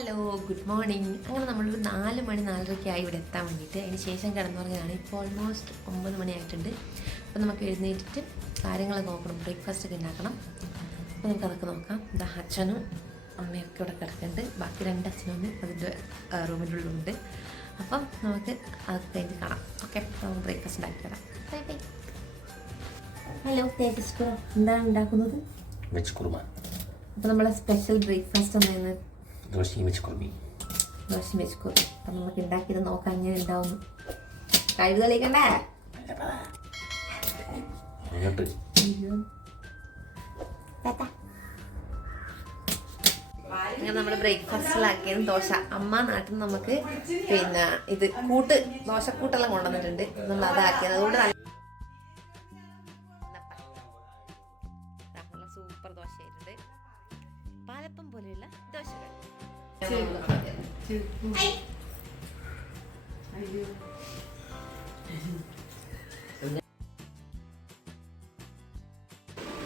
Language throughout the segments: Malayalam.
Hello, good morning. അങ്ങനെ നമ്മളൊരു 4 മണി 4:30 ഇവിടെ എത്താൻ വേണ്ടിയിട്ട് അതിന് ശേഷം കിടന്നുറങ്ങിയതാണ്. ഇപ്പോൾ ഓൾമോസ്റ്റ് 9 മണിയായിട്ടുണ്ട്. അപ്പോൾ നമുക്ക് എഴുന്നേറ്റിട്ട് കാര്യങ്ങളൊക്കെ നോക്കണം, ബ്രേക്ക്ഫാസ്റ്റ് ഒക്കെ ഉണ്ടാക്കണം. അപ്പോൾ നമുക്കതൊക്കെ നോക്കാം. ഇതാ അച്ഛനും അമ്മയൊക്കെ ഇവിടെ കിടക്കുന്നുണ്ട്. ബാക്കി 2 അച്ഛനും അതിൻ്റെ റൂമിൻ്റെ ഉള്ളിലുണ്ട്. അപ്പം നമുക്ക് അതൊക്കെ കഴിഞ്ഞ് കാണാം. ഓക്കെ, നമുക്ക് ബ്രേക്ക്ഫാസ്റ്റ് ഉണ്ടാക്കി തരാം. Bye bye. ഹലോ തേജസ്കോ, എന്താണ് ഉണ്ടാക്കുന്നത്? വെജ് കുറുമ. അപ്പോൾ നമ്മളെ സ്പെഷ്യൽ ബ്രേക്ക്ഫാസ്റ്റ് എന്തായിരുന്നു? ദോശയും വെച്ച് കുറുമി. ദോശയും വെച്ച് കുറുമി. അപ്പം നമുക്ക് ഉണ്ടാക്കിയത് നോക്കാം എങ്ങനെ ഉണ്ടാവുന്നു. കഴിവ് തെളിയിക്കണ്ടേ? അങ്ങനെ നമ്മൾ ബ്രേക്ക്ഫാസ്റ്റിലാക്കിയത് ദോശ. അമ്മ നാട്ടിൽ നിന്ന് നമുക്ക് പിന്നെ ഇത് ദോശക്കൂട്ടെല്ലാം കൊണ്ടുവന്നിട്ടുണ്ട്. നമ്മൾ അതാക്കിയത്. അതുകൊണ്ട് നല്ല സൂപ്പർ ദോശയായിട്ടുണ്ട്. പാലപ്പം പോലെയുള്ള ദോശകൾ.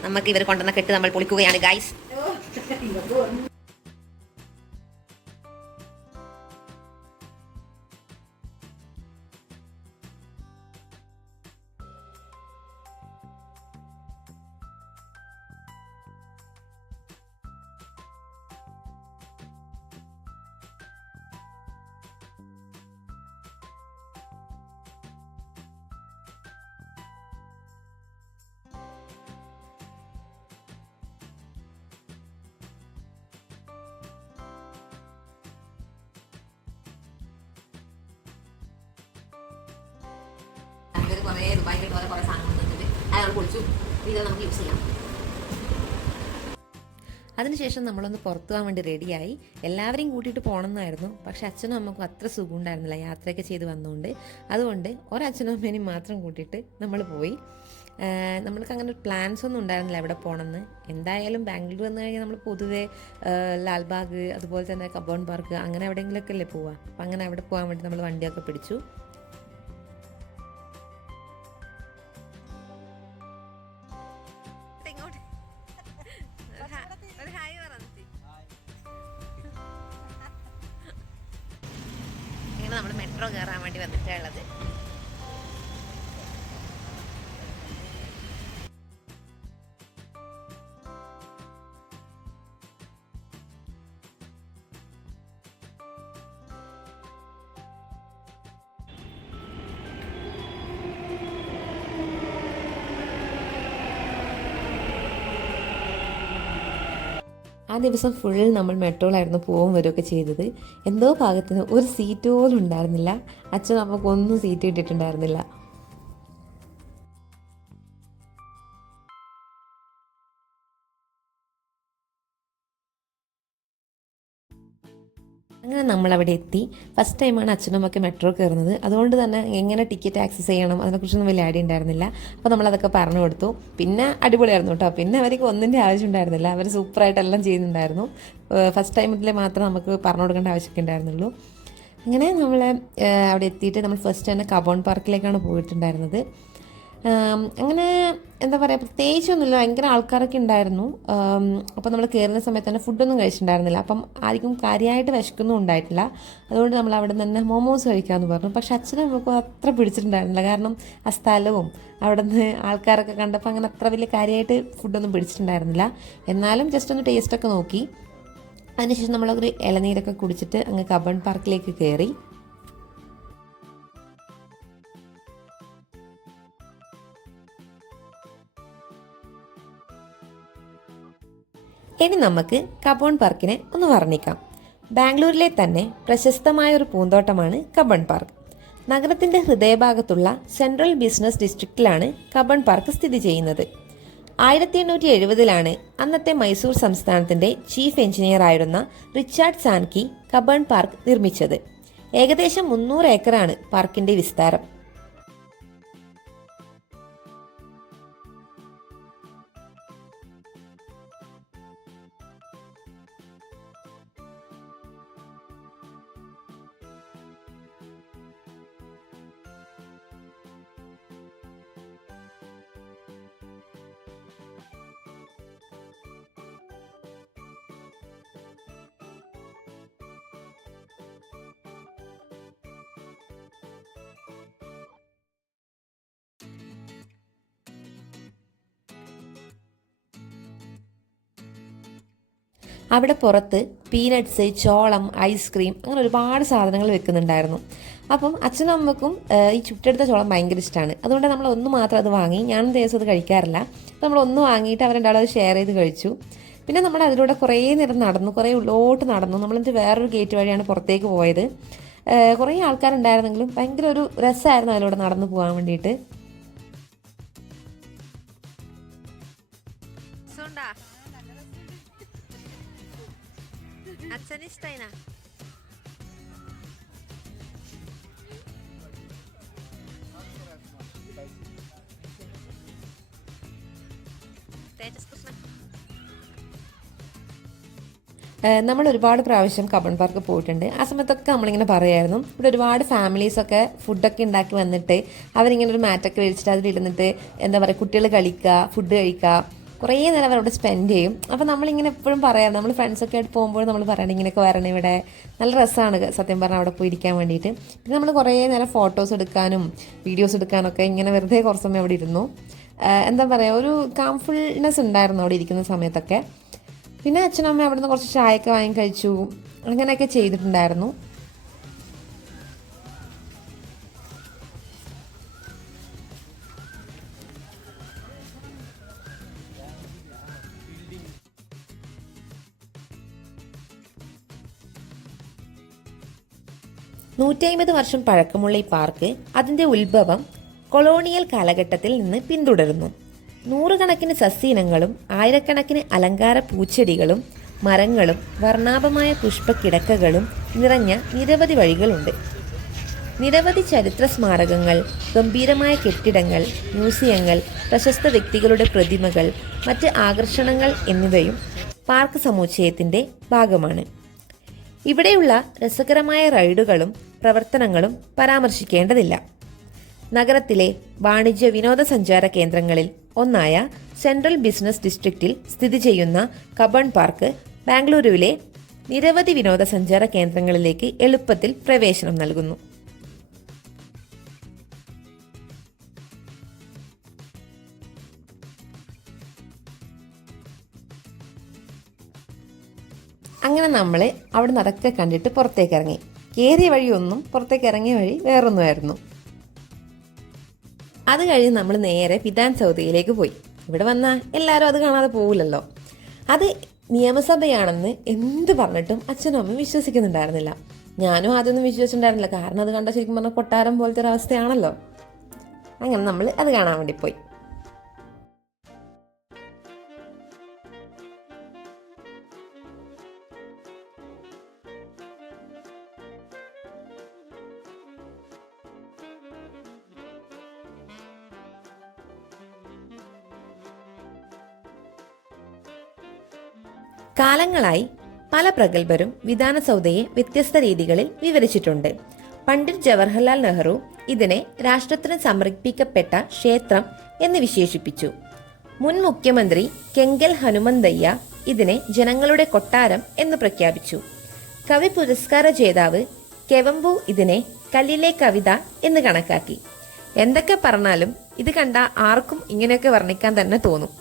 നമുക്ക് ഇവർ കൊണ്ടുവന്ന കെട്ട് നമ്മൾ പൊളിക്കുകയാണ് ഗൈസ്. കുറേ ദുബായിലേക്ക് കുറേ സാധനങ്ങൾ തന്നിട്ട് അയാൾ പൊളിച്ചു. ഇത് നമുക്ക് യൂസ് ചെയ്യാം. അതിനുശേഷം നമ്മളൊന്ന് പുറത്തു പോകാൻ വേണ്ടി റെഡിയായി. എല്ലാവരെയും കൂട്ടിയിട്ട് പോകണമെന്നായിരുന്നു. പക്ഷെ അച്ഛനും അമ്മക്കും അത്ര സുഖം ഉണ്ടായിരുന്നില്ല യാത്രയൊക്കെ ചെയ്ത് വന്നുകൊണ്ട്. അതുകൊണ്ട് ഒരച്ഛനും അമ്മേനെയും മാത്രം കൂട്ടിയിട്ട് നമ്മൾ പോയി. നമ്മൾക്ക് അങ്ങനെ ഒരു പ്ലാൻസ് ഒന്നും ഉണ്ടായിരുന്നില്ല എവിടെ പോകണമെന്ന്. എന്തായാലും ബാംഗ്ലൂർ വന്നു കഴിഞ്ഞാൽ നമ്മൾ പൊതുവെ ലാൽബാഗ്, അതുപോലെ തന്നെ കബോൺ പാർക്ക്, അങ്ങനെ എവിടെയെങ്കിലുമൊക്കെ അല്ലേ പോവുക. അപ്പം അങ്ങനെ അവിടെ പോകാൻ വേണ്ടി നമ്മൾ വണ്ടിയൊക്കെ പിടിച്ചു. നമ്മൾ മെട്രോ കയറാൻ വേണ്ടി വന്നിട്ടുള്ളത്. ആ ദിവസം ഫുൾ നമ്മൾ മെട്രോയിലായിരുന്നു പോവും വരികയൊക്കെ ചെയ്തത്. എന്തോ ഭാഗത്തിന് ഒരു സീറ്റ് പോലും ഉണ്ടായിരുന്നില്ല. അച്ഛനും അമ്മക്കൊന്നും സീറ്റ് കിട്ടിയിട്ടുണ്ടായിരുന്നില്ല. അങ്ങനെ നമ്മളവിടെ എത്തി. ഫസ്റ്റ് ടൈമാണ് അച്ഛനും അമ്മയ്ക്ക് മെട്രോ കയറുന്നത്. അതുകൊണ്ട് തന്നെ എങ്ങനെ ടിക്കറ്റ് ആക്സസ് ചെയ്യണം അതിനെക്കുറിച്ചൊന്നും വലിയ ഐഡിയ ഉണ്ടായിരുന്നില്ല. അപ്പോൾ നമ്മളതൊക്കെ പറഞ്ഞു കൊടുത്തു. പിന്നെ അടിപൊളിയായിരുന്നു കേട്ടോ. പിന്നെ അവർക്ക് ഒന്നിൻ്റെ ആവശ്യം ഉണ്ടായിരുന്നില്ല. അവർ സൂപ്പറായിട്ടെല്ലാം ചെയ്യുന്നുണ്ടായിരുന്നു. ഫസ്റ്റ് ടൈമിൽ മാത്രം നമുക്ക് പറഞ്ഞു കൊടുക്കേണ്ട ആവശ്യമൊക്കെ ഉണ്ടായിരുന്നുള്ളൂ. അങ്ങനെ നമ്മൾ അവിടെ എത്തിയിട്ട് നമ്മൾ ഫസ്റ്റ് തന്നെ കബോൺ പാർക്കിലേക്കാണ് പോയിട്ടുണ്ടായിരുന്നത്. അങ്ങനെ എന്താ പറയുക, പ്രത്യേകിച്ചൊന്നുമില്ല, ഭയങ്കര ആൾക്കാരൊക്കെ ഉണ്ടായിരുന്നു. അപ്പോൾ നമ്മൾ കയറുന്ന സമയത്ത് തന്നെ ഫുഡൊന്നും കഴിച്ചിട്ടുണ്ടായിരുന്നില്ല. അപ്പം ആർക്കും കാര്യമായിട്ട് വിശക്കൊന്നും ഉണ്ടായിട്ടില്ല. അതുകൊണ്ട് നമ്മൾ അവിടെ നിന്ന് തന്നെ മോമോസ് കഴിക്കാമെന്ന് പറഞ്ഞു. പക്ഷെ അച്ഛനും നമുക്ക് അത്ര പിടിച്ചിട്ടുണ്ടായിരുന്നില്ല. കാരണം ആ സ്ഥലവും അവിടെ നിന്ന് ആൾക്കാരൊക്കെ കണ്ടപ്പോൾ അങ്ങനെ അത്ര വലിയ കാര്യമായിട്ട് ഫുഡൊന്നും പിടിച്ചിട്ടുണ്ടായിരുന്നില്ല. എന്നാലും ജസ്റ്റ് ഒന്ന് ടേസ്റ്റൊക്കെ നോക്കി. അതിനുശേഷം നമ്മളൊരു ഇളനീരൊക്കെ കുടിച്ചിട്ട് അങ്ങ് കബോൺ പാർക്കിലേക്ക് കയറി. ഇനി നമുക്ക് കബോൺ പാർക്കിനെ ഒന്ന് വർണ്ണിക്കാം. ബാംഗ്ലൂരിലെ തന്നെ പ്രശസ്തമായ ഒരു പൂന്തോട്ടമാണ് കബോൺ പാർക്ക്. നഗരത്തിൻ്റെ ഹൃദയഭാഗത്തുള്ള സെൻട്രൽ ബിസിനസ് ഡിസ്ട്രിക്റ്റിലാണ് കബോൺ പാർക്ക് സ്ഥിതി ചെയ്യുന്നത്. 1870-ലാണ് അന്നത്തെ മൈസൂർ സംസ്ഥാനത്തിൻ്റെ ചീഫ് എഞ്ചിനീയർ ആയിരുന്ന റിച്ചാർഡ് സാൻകി കബോൺ പാർക്ക് നിർമ്മിച്ചത്. ഏകദേശം 300 ഏക്കറാണ് പാർക്കിൻ്റെ വിസ്താരം. അവിടെ പുറത്ത് പീനട്ട്സ്, ചോളം, ഐസ്ക്രീം അങ്ങനെ ഒരുപാട് സാധനങ്ങൾ വെക്കുന്നുണ്ടായിരുന്നു. അപ്പം അച്ഛനും അമ്മക്കും ഈ ചുട്ടെടുത്ത ചോളം ഭയങ്കര ഇഷ്ടമാണ്. അതുകൊണ്ട് നമ്മൾ ഒന്ന് മാത്രം അത് വാങ്ങി. ഞാനും ദിവസം അത് കഴിക്കാറില്ല. അപ്പോൾ നമ്മൾ ഒന്ന് വാങ്ങിയിട്ട് അവരെന്താളും അത് ഷെയർ ചെയ്ത് കഴിച്ചു. പിന്നെ നമ്മൾ അതിലൂടെ കുറേ നേരം നടന്നു, കുറേ ഉള്ളോട്ട് നടന്നു. നമ്മളെന്നിട്ട് വേറൊരു ഗേറ്റ് വഴിയാണ് പുറത്തേക്ക് പോയത്. കുറേ ആൾക്കാരുണ്ടായിരുന്നെങ്കിലും ഭയങ്കര ഒരു രസമായിരുന്നു അതിലൂടെ നടന്നു പോകാൻ വേണ്ടിയിട്ട്. നമ്മൾ ഒരുപാട് പ്രാവശ്യം കബൺ പാർക്ക് പോയിട്ടുണ്ട്. ആ സമയത്തൊക്കെ നമ്മളിങ്ങനെ പറയായിരുന്നു, ഇവിടെ ഒരുപാട് ഫാമിലീസൊക്കെ ഫുഡൊക്കെ ഉണ്ടാക്കി വന്നിട്ട് അവരിങ്ങനെ ഒരു മാറ്റൊക്കെ വിരിച്ചിട്ട് അതിലിരുന്നിട്ട് എന്താ പറയുക, കുട്ടികൾ കളിക്കുക, ഫുഡ് കഴിക്കുക, കുറേ നേരം അവരവിടെ സ്പെൻഡ് ചെയ്യും. അപ്പോൾ നമ്മളിങ്ങനെ എപ്പോഴും പറയാറ്, നമ്മൾ ഫ്രണ്ട്സൊക്കെ ആയിട്ട് പോകുമ്പോൾ നമ്മൾ പറയണം ഇങ്ങനെയൊക്കെ വരണം, ഇവിടെ നല്ല രസമാണ് സത്യം പറഞ്ഞാൽ അവിടെ പോയി ഇരിക്കാൻ വേണ്ടിയിട്ട്. പിന്നെ നമ്മൾ കുറേ നേരം ഫോട്ടോസ് എടുക്കാനും വീഡിയോസ് എടുക്കാനൊക്കെ ഇങ്ങനെ വെറുതെ കുറച്ച് സമയം അവിടെ ഇരുന്നു. എന്താ പറയുക, ഒരു കാംഫുൾനെസ് ഉണ്ടായിരുന്നു അവിടെ ഇരിക്കുന്ന സമയത്തൊക്കെ. പിന്നെ അച്ഛനും അമ്മയും അവിടെ നിന്ന് കുറച്ച് ചായയൊക്കെ വാങ്ങി കഴിച്ചു, അങ്ങനെയൊക്കെ ചെയ്തിട്ടുണ്ടായിരുന്നു. നൂറ്റി വർഷം പഴക്കമുള്ള ഈ പാർക്ക് അതിൻ്റെ ഉത്ഭവം കൊളോണിയൽ കാലഘട്ടത്തിൽ നിന്ന് പിന്തുടരുന്നു. നൂറുകണക്കിന് സസ്യയിനങ്ങളും ആയിരക്കണക്കിന് അലങ്കാര പൂച്ചെടികളും മരങ്ങളും വർണ്ണാഭമായ പുഷ്പക്കിടക്കകളും നിറഞ്ഞ നിരവധി വഴികളുണ്ട്. നിരവധി ചരിത്ര സ്മാരകങ്ങൾ, ഗംഭീരമായ കെട്ടിടങ്ങൾ, മ്യൂസിയങ്ങൾ, പ്രശസ്ത വ്യക്തികളുടെ പ്രതിമകൾ, മറ്റ് ആകർഷണങ്ങൾ എന്നിവയും പാർക്ക് സമുച്ചയത്തിൻ്റെ ഭാഗമാണ്. ഇവിടെയുള്ള രസകരമായ റൈഡുകളും പ്രവർത്തനങ്ങളും പരാമർശിക്കേണ്ടതില്ല. നഗരത്തിലെ വാണിജ്യ വിനോദസഞ്ചാര കേന്ദ്രങ്ങളിൽ ഒന്നായ സെൻട്രൽ ബിസിനസ് ഡിസ്ട്രിക്റ്റിൽ സ്ഥിതി ചെയ്യുന്ന കബൺ പാർക്ക് ബാംഗ്ലൂരുവിലെ നിരവധി വിനോദസഞ്ചാര കേന്ദ്രങ്ങളിലേക്ക് എളുപ്പത്തിൽ പ്രവേശനം നൽകുന്നു. അങ്ങനെ നമ്മൾ അവിടെ നടക്കെ കണ്ടിട്ട് പുറത്തേക്ക് ഇറങ്ങി. കയറിയ വഴിയൊന്നും, പുറത്തേക്ക് ഇറങ്ങിയ വഴി വേറൊന്നുമായിരുന്നു. അത് കഴിഞ്ഞ് നമ്മൾ നേരെ വിധാൻ സൗദയിലേക്ക് പോയി. ഇവിടെ വന്നാൽ എല്ലാവരും അത് കാണാതെ പോകില്ലല്ലോ. അത് നിയമസഭയാണെന്ന് എന്ത് പറഞ്ഞിട്ടും അച്ഛനും അമ്മയും വിശ്വസിക്കുന്നുണ്ടായിരുന്നില്ല. ഞാനും ആദ്യമൊന്നും വിശ്വസിച്ചിട്ടുണ്ടായിരുന്നില്ല, കാരണം അത് കണ്ട ശരിക്കും പറഞ്ഞാൽ കൊട്ടാരം പോലത്തെ ഒരു അവസ്ഥയാണല്ലോ. അങ്ങനെ നമ്മൾ അത് കാണാൻ വേണ്ടി പോയി. കാലങ്ങളായി പല പ്രഗത്ഭരും വിധാനസൗധയെ വ്യത്യസ്ത രീതികളിൽ വിവരിച്ചിട്ടുണ്ട്. പണ്ഡിറ്റ് ജവഹർലാൽ നെഹ്റു ഇതിനെ രാഷ്ട്രത്തിന് സമർപ്പിക്കപ്പെട്ട ക്ഷേത്രം എന്ന് വിശേഷിപ്പിച്ചു. മുൻ മുഖ്യമന്ത്രി കെങ്കൽ ഹനുമന്തയ്യ ഇതിനെ ജനങ്ങളുടെ കൊട്ടാരം എന്ന് പ്രഖ്യാപിച്ചു. കവി പുരസ്കാര ജേതാവ് കെവംബു ഇതിനെ കല്ലിലെ കവിത എന്ന് കണക്കാക്കി. എന്തൊക്കെ പറഞ്ഞാലും ഇത് കണ്ട ആർക്കും ഇങ്ങനെയൊക്കെ വർണ്ണിക്കാൻ തന്നെ തോന്നും.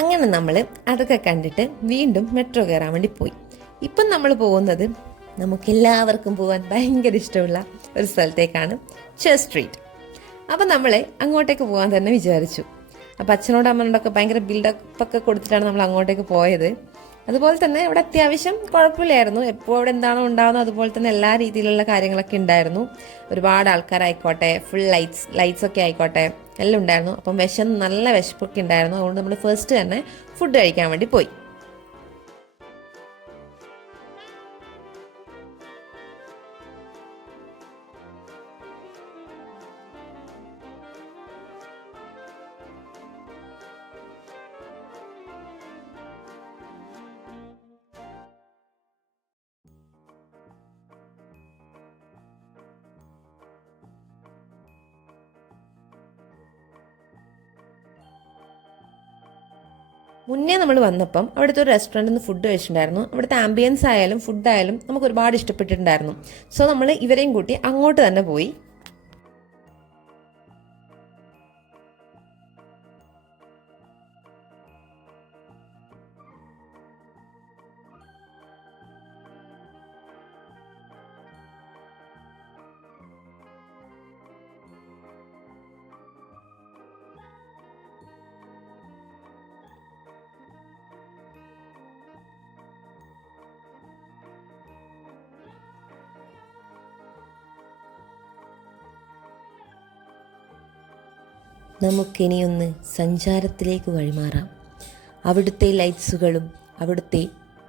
അങ്ങനെ നമ്മൾ അതൊക്കെ കണ്ടിട്ട് വീണ്ടും മെട്രോ കയറാൻ വേണ്ടി പോയി. ഇപ്പം നമ്മൾ പോകുന്നത് നമുക്കെല്ലാവർക്കും പോകാൻ ഭയങ്കര ഇഷ്ടമുള്ള ഒരു സ്ഥലത്തേക്കാണ്, ചർച്ച് സ്ട്രീറ്റ്. അപ്പം നമ്മൾ അങ്ങോട്ടേക്ക് പോകാൻ തന്നെ വിചാരിച്ചു. അപ്പം അച്ഛനോടും അമ്മനോടൊക്കെ ഭയങ്കര ബിൽഡപ്പ് ഒക്കെ കൊടുത്തിട്ടാണ് നമ്മൾ അങ്ങോട്ടേക്ക് പോയത്. അതുപോലെ തന്നെ ഇവിടെ അത്യാവശ്യം കുഴപ്പമില്ലായിരുന്നു. എപ്പോൾ അവിടെ എന്താണോ ഉണ്ടാകുന്നത് അതുപോലെ തന്നെ എല്ലാ രീതിയിലുള്ള കാര്യങ്ങളൊക്കെ ഉണ്ടായിരുന്നു. ഒരുപാട് ആൾക്കാരായിക്കോട്ടെ, ഫുൾ ലൈറ്റ്സ് ഒക്കെ ആയിക്കോട്ടെ, എല്ലാം ഉണ്ടായിരുന്നു. അപ്പം നല്ല വിശപ്പൊക്കെ ഉണ്ടായിരുന്നു. അതുകൊണ്ട് നമ്മൾ ഫസ്റ്റ് തന്നെ ഫുഡ് കഴിക്കാൻ വേണ്ടി പോയി. മുന്നേ നമ്മൾ വന്നപ്പം അവിടുത്തെ ഒരു റെസ്റ്റോറൻറ്റിൽ നിന്ന് ഫുഡ് കഴിച്ചിട്ടുണ്ടായിരുന്നു. അവിടുത്തെ ആംബിയൻസ് ആയാലും ഫുഡായാലും നമുക്ക് ഒരുപാട് ഇഷ്ടപ്പെട്ടിട്ടുണ്ടായിരുന്നു. സോ നമ്മൾ ഇവരെയും കൂട്ടി അങ്ങോട്ട് തന്നെ പോയി. നമുക്കിനിയൊന്ന് സഞ്ചാരത്തിലേക്ക് വഴിമാറാം. അവിടുത്തെ ലൈറ്റ്സുകളും അവിടുത്തെ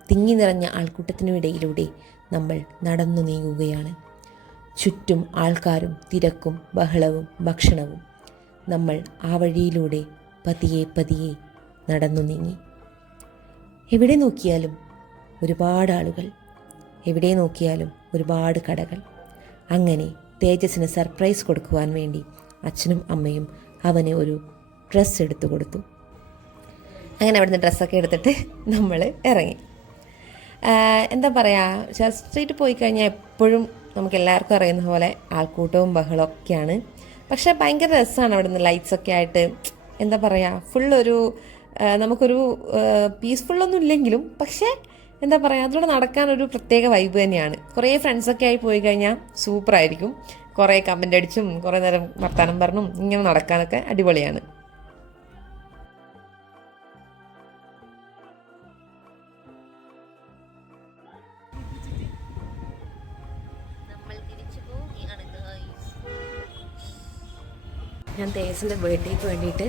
തിങ്ങി നിറഞ്ഞ ആൾക്കൂട്ടത്തിനുമിടയിലൂടെ നമ്മൾ നടന്നു നീങ്ങുകയാണ്. ചുറ്റും ആൾക്കാരും തിരക്കും ബഹളവും ഭക്ഷണവും. നമ്മൾ ആ വഴിയിലൂടെ പതിയെ പതിയെ നടന്നു നീങ്ങി. എവിടെ നോക്കിയാലും ഒരുപാട് ആളുകൾ, എവിടെ നോക്കിയാലും ഒരുപാട് കടകൾ. അങ്ങനെ തേജസ്സിന് സർപ്രൈസ് കൊടുക്കുവാൻ വേണ്ടി അച്ഛനും അമ്മയും അവന് ഒരു ഡ്രസ്സ് എടുത്തു കൊടുത്തു. അങ്ങനെ അവിടുന്ന് ഡ്രസ്സൊക്കെ എടുത്തിട്ട് നമ്മൾ ഇറങ്ങി. എന്താ പറയുക, ചർച്ച് സ്ട്രീറ്റ് പോയി കഴിഞ്ഞാൽ എപ്പോഴും നമുക്ക് എല്ലാവർക്കും അറിയുന്ന പോലെ ആൾക്കൂട്ടവും ബഹളമൊക്കെയാണ്. പക്ഷേ ഭയങ്കര രസമാണ് അവിടുന്ന് ലൈറ്റ്സൊക്കെ ആയിട്ട്. എന്താ പറയുക, ഫുള്ളൊരു നമുക്കൊരു പീസ്ഫുള്ളൊന്നും ഇല്ലെങ്കിലും പക്ഷേ എന്താ പറയുക, അതിലൂടെ നടക്കാനൊരു പ്രത്യേക വൈബ് തന്നെയാണ്. കുറേ ഫ്രണ്ട്സൊക്കെ ആയി പോയി കഴിഞ്ഞാൽ സൂപ്പറായിരിക്കും. കുറേ കമൻ്റ് അടിച്ചും കുറേ നേരം വർത്താനം പറഞ്ഞും ഇങ്ങനെ നടക്കാനൊക്കെ അടിപൊളിയാണ്. ഞാൻ തേജസിൻ്റെ ബർത്ത്ഡേക്ക് വേണ്ടിയിട്ട്,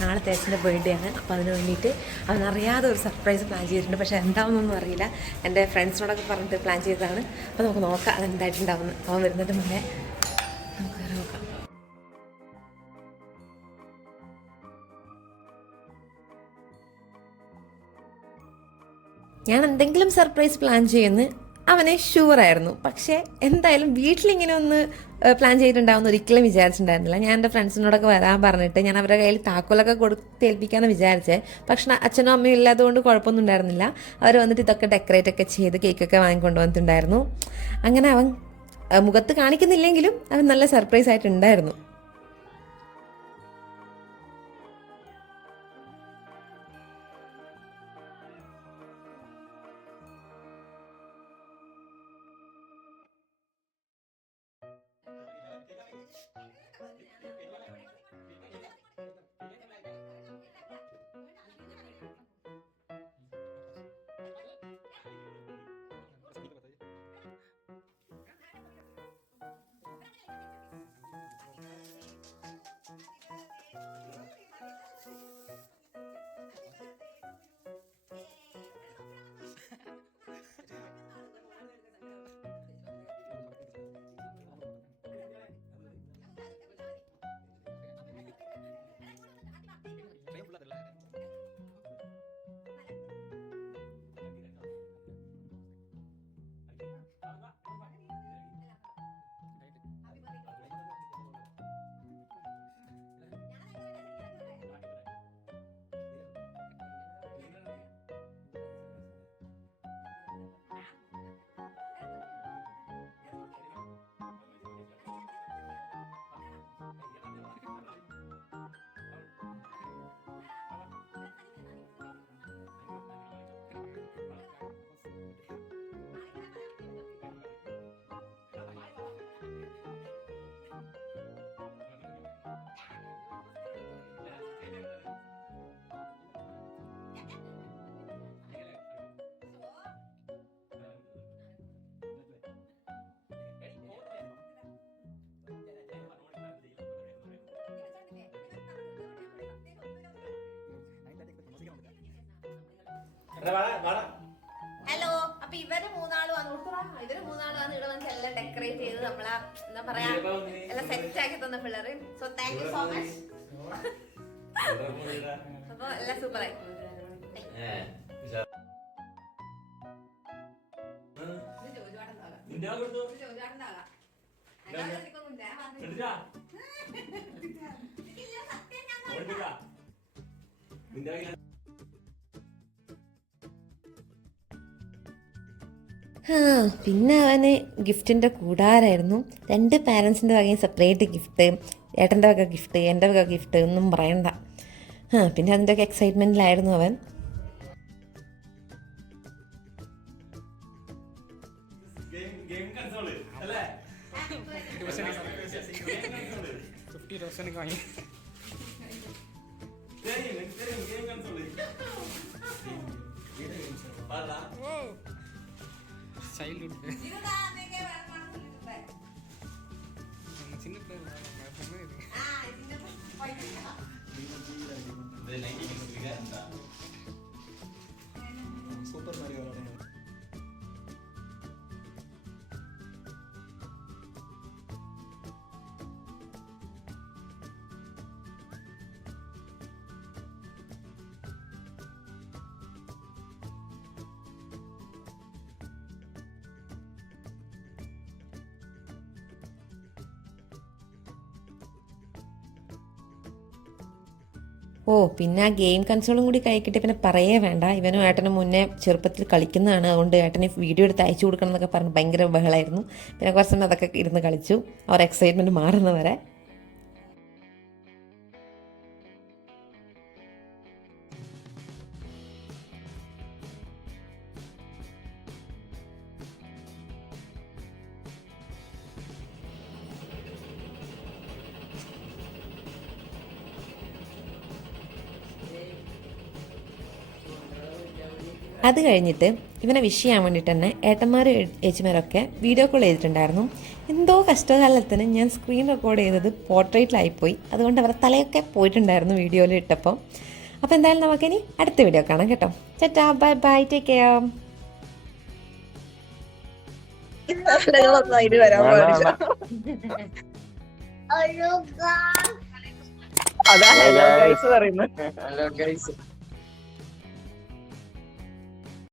നാളെ തേജസിൻ്റെ ബർത്ത്ഡേ ആണ്, അപ്പോൾ അതിന് വേണ്ടിയിട്ട് അവനറിയാതെ ഒരു സർപ്രൈസ് പ്ലാൻ ചെയ്തിട്ടുണ്ട്. പക്ഷേ എന്താവുന്നൊന്നും അറിയില്ല. എൻ്റെ ഫ്രണ്ട്സിനോടൊക്കെ പറഞ്ഞിട്ട് പ്ലാൻ ചെയ്തതാണ്. അപ്പോൾ നമുക്ക് നോക്കാം അതെന്തായിട്ടുണ്ടാവുന്നത്. അവൻ വരുന്നതിന് മുന്നേ നമുക്ക് വേറെ നോക്കാം. ഞാൻ എന്തെങ്കിലും സർപ്രൈസ് പ്ലാൻ ചെയ്യുമെന്ന് അവനെ ഷുവറായിരുന്നു. പക്ഷേ എന്തായാലും വീട്ടിലിങ്ങനെ ഒന്ന് പ്ലാൻ ചെയ്തിട്ടുണ്ടാവുമെന്ന് ഒരിക്കലും വിചാരിച്ചിട്ടുണ്ടായിരുന്നില്ല. ഞാൻ എൻ്റെ ഫ്രണ്ട്സിനോടൊക്കെ വരാൻ പറഞ്ഞിട്ട് ഞാൻ അവരുടെ കയ്യിൽ താക്കോലൊക്കെ കൊടുത്തേൽപ്പിക്കാമെന്ന് വിചാരിച്ചേ. പക്ഷേ അച്ഛനും അമ്മയും ഇല്ലാത്തതുകൊണ്ട് കുഴപ്പമൊന്നും ഉണ്ടായിരുന്നില്ല. അവർ വന്നിട്ട് ഇതൊക്കെ ഡെക്കറേറ്റ് ഒക്കെ ചെയ്ത് കേക്കൊക്കെ വാങ്ങിക്കൊണ്ട് വന്നിട്ടുണ്ടായിരുന്നു. അങ്ങനെ അവൻ മുഖത്ത് കാണിക്കുന്നില്ലെങ്കിലും അവൻ നല്ല സർപ്രൈസ് ആയിട്ടുണ്ടായിരുന്നു. ഹലോ, അപ്പൊ ഇവര് മൂന്നാളും ഇവിടെ വന്ന് എല്ലാം ഡെക്കറേറ്റ് ചെയ്ത് നമ്മളെ എന്താ പറയാ എല്ലാം സെറ്റ് ആക്കി തന്ന പിള്ളേര്. So thank you so much. അപ്പൊ എല്ലാം സൂപ്പറായി. പിന്നെ അവന് ഗിഫ്റ്റിൻ്റെ കൂടാരായിരുന്നു. 2 പാരൻസിൻ്റെ വകയും സെപ്പറേറ്റ് ഗിഫ്റ്റ്, ഏട്ടൻ്റെ വക ഗിഫ്റ്റ്, എൻ്റെ വക ഗിഫ്റ്റ്, ഒന്നും പറയണ്ട. പിന്നെ അതിൻ്റെയൊക്കെ എക്സൈറ്റ്മെൻറ്റിലായിരുന്നു അവൻ. ചൈൽഡ്ഹുഡ് സൂപ്പർ മാരിയോ ഓ പിന്നെ ആ ഗെയിം കൺസോളും കൂടി കൈ കിട്ടി പിന്നെ പറയേ വേണ്ട. ഇവനും ഏട്ടനും മുന്നേ ചെറുപ്പത്തിൽ കളിക്കുന്നതാണ്, അതുകൊണ്ട് ഏട്ടന് വീഡിയോ എടുത്ത് അയച്ചു കൊടുക്കണം എന്നൊക്കെ പറഞ്ഞ് ഭയങ്കര ബഹളമായിരുന്നു. പിന്നെ കുറച്ച് സമയം അതൊക്കെ ഇരുന്ന് കളിച്ചു, അവർ എക്സൈറ്റ്മെൻറ്റ് മാറുന്നവരെ. അത് കഴിഞ്ഞിട്ട് ഇവനെ വിഷ് ചെയ്യാൻ വേണ്ടിയിട്ട് തന്നെ ഏട്ടന്മാരും ഏച്ചിമാരൊക്കെ വീഡിയോ കോൾ ചെയ്തിട്ടുണ്ടായിരുന്നു. എന്തോ കഷ്ടകാലത്തിന് ഞാൻ സ്ക്രീൻ റെക്കോർഡ് ചെയ്തത് പോർട്രേറ്റിലായിപ്പോയി, അതുകൊണ്ട് അവരുടെ തലയൊക്കെ പോയിട്ടുണ്ടായിരുന്നു വീഡിയോയിൽ ഇട്ടപ്പോൾ. അപ്പോൾ എന്തായാലും നമുക്കിനി അടുത്ത വീഡിയോ കാണാം കേട്ടോ. ചേട്ടാ ബൈ ബൈ, ടേക്ക് കെയർ. അതാ ഹലോ ഗൈസ് പറയുന്നത്.